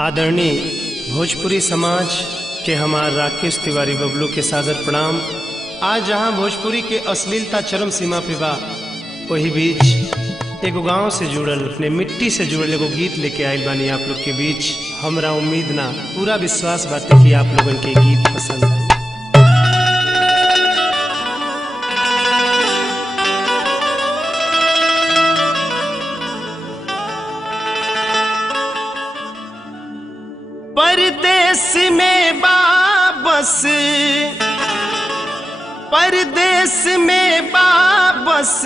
आदरणीय भोजपुरी समाज के हमार राकेश तिवारी बबलू के सादर प्रणाम। आज जहाँ भोजपुरी के अश्लीलता चरम सीमा पे बा, वही बीच एगो गांव से जुड़ल, अपने मिट्टी से जुड़ल एगो गीत लेके आयल बानी आप लोग के बीच। हमरा उम्मीद ना पूरा विश्वास बाटे कि आप लोगन के गीत पसंद है। परदेश में बाबस, परदेश में बाबस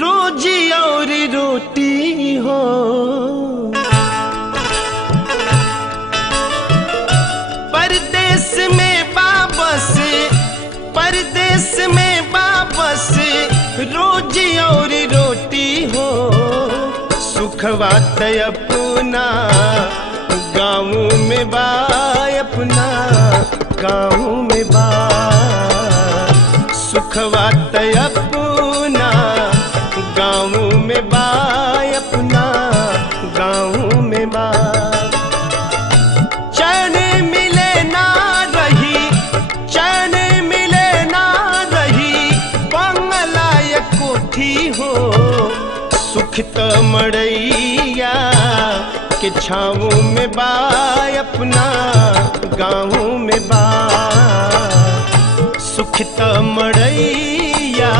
रोजी और रोटी हो। परदेश में बाबस, परदेश में बाबस रोजी और रोटी हो। सुखवा तय अपना गाँव में बा, अपना गाँव में बा। सुखवा तय अपना गाँव में बा, अपना गाँव में बा। चैन मिले ना रही, चैन मिले ना रही बंगला या कोठी हो। सुख त मड़ैया के छाँव में बा, अपना गाँव में बा। सुख त मड़ैया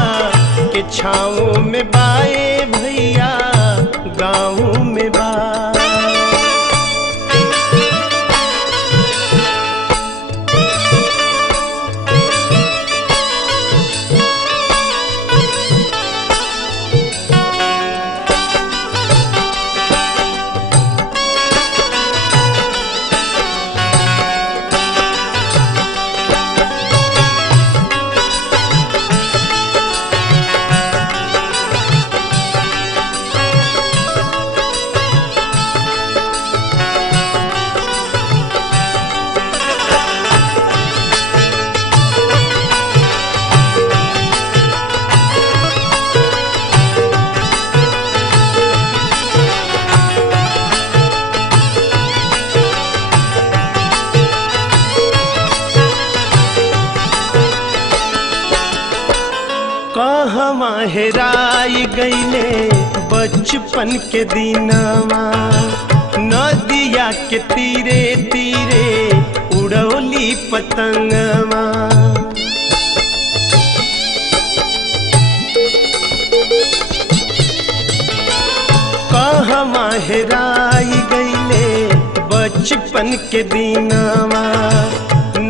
के छाँव में बाए भैया, गाँव में बा। कहवा हेराई गईले बचपन के दिनवा। नदिया के तीरे तीरे उड़ौली पतंगवा। कहवा हेराई गईले बचपन के दिनवा।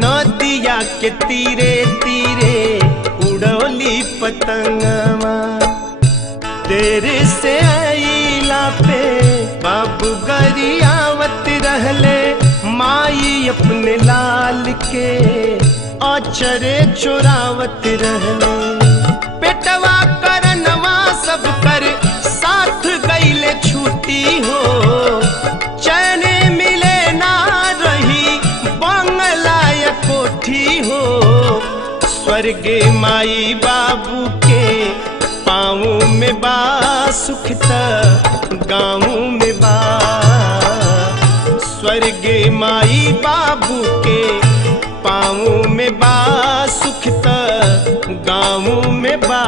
नदिया के तीरे तीरे उड़ौली पतंगवा। देर से आईला पे बाबू गरियावत रहले, माई अपने लाल के अचरे चोरावत रहले। पेटवा करनवा सब कर साथ गईले छूटी हो। चैन मिले ना रही बंगला या कोठी हो। स्वर्ग माई बाबू के पाँव में बा, सुख त गाँव में बा। स्वर्ग माई बाबू के पाँव में बा, सुख त गाँव में बा।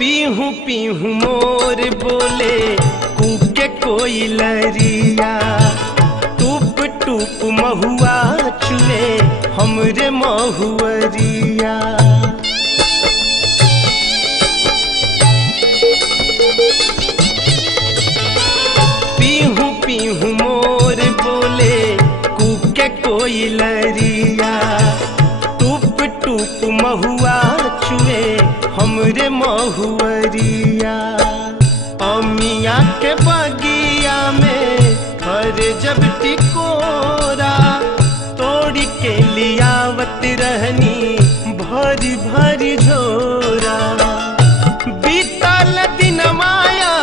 पीहू पीहू मोर बोले कूके कोई लरिया। टूप टूप महुआ चुए हमरे महुअरिया। कोई लरिया टूप टूप महुआ चुए हमरे महुअरिया। अमिया के बगिया में हर जब टिकोरा तोड़ी के लियावत रहनी भरी भरी झोरा। बीतल दिन माया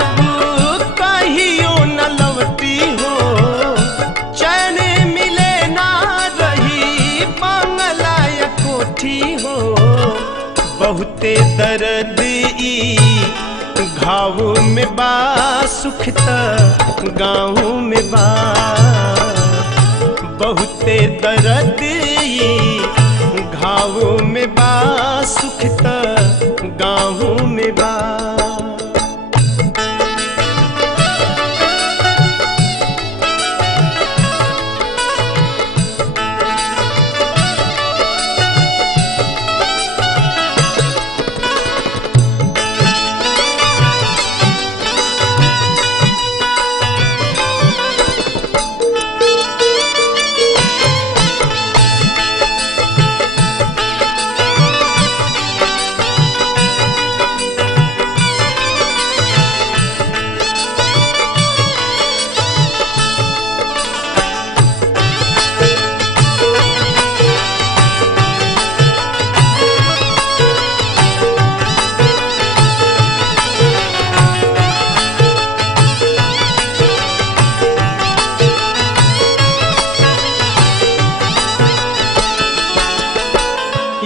कहियो न लौटी हो चैन मिले ना रही बंगला या कोठी हो। बहुते दर्द ई घाव में बा सुख त गाँव में बा। बहुते दर्द ई घाव में बा सुख त गाँव में बा।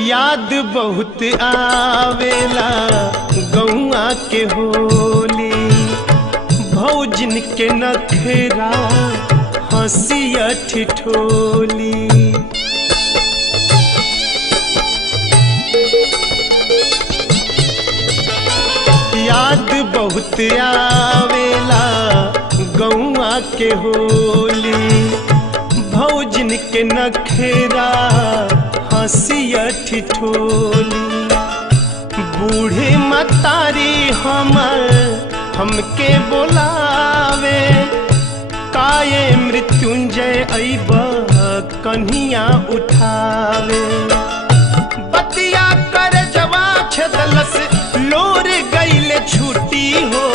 याद बहुत आवेला गौआ के होली भौजिन के नखरा हंसिया ठिठोली। याद बहुत आवेला गौआ के होली भौजिन के नखरा हंसिया ठिठोली। बूढ़े मतारी हमके बोलावे काये मृत्युंजय अइब कन्हिया उठावे। बतिया कर जवा छदलस लोर गईले छुट्टी हो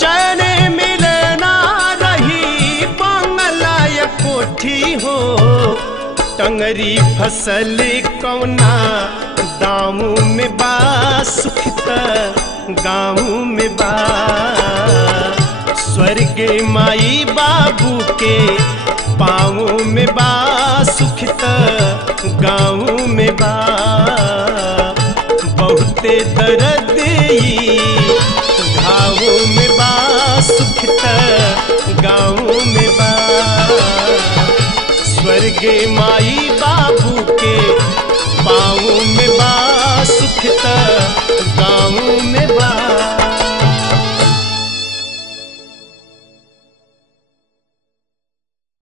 चैन मिले ना रही बंगला या कोठी हो। टंगरी फसल कौना दामू में बा सुख त गाँव में बा। स्वर्ग माई बाबू के पाँव में बा सुख त गाँव में बा। बहुते दर्द ई घाव में बा सुख त गाँव में बा। स्वर्ग माई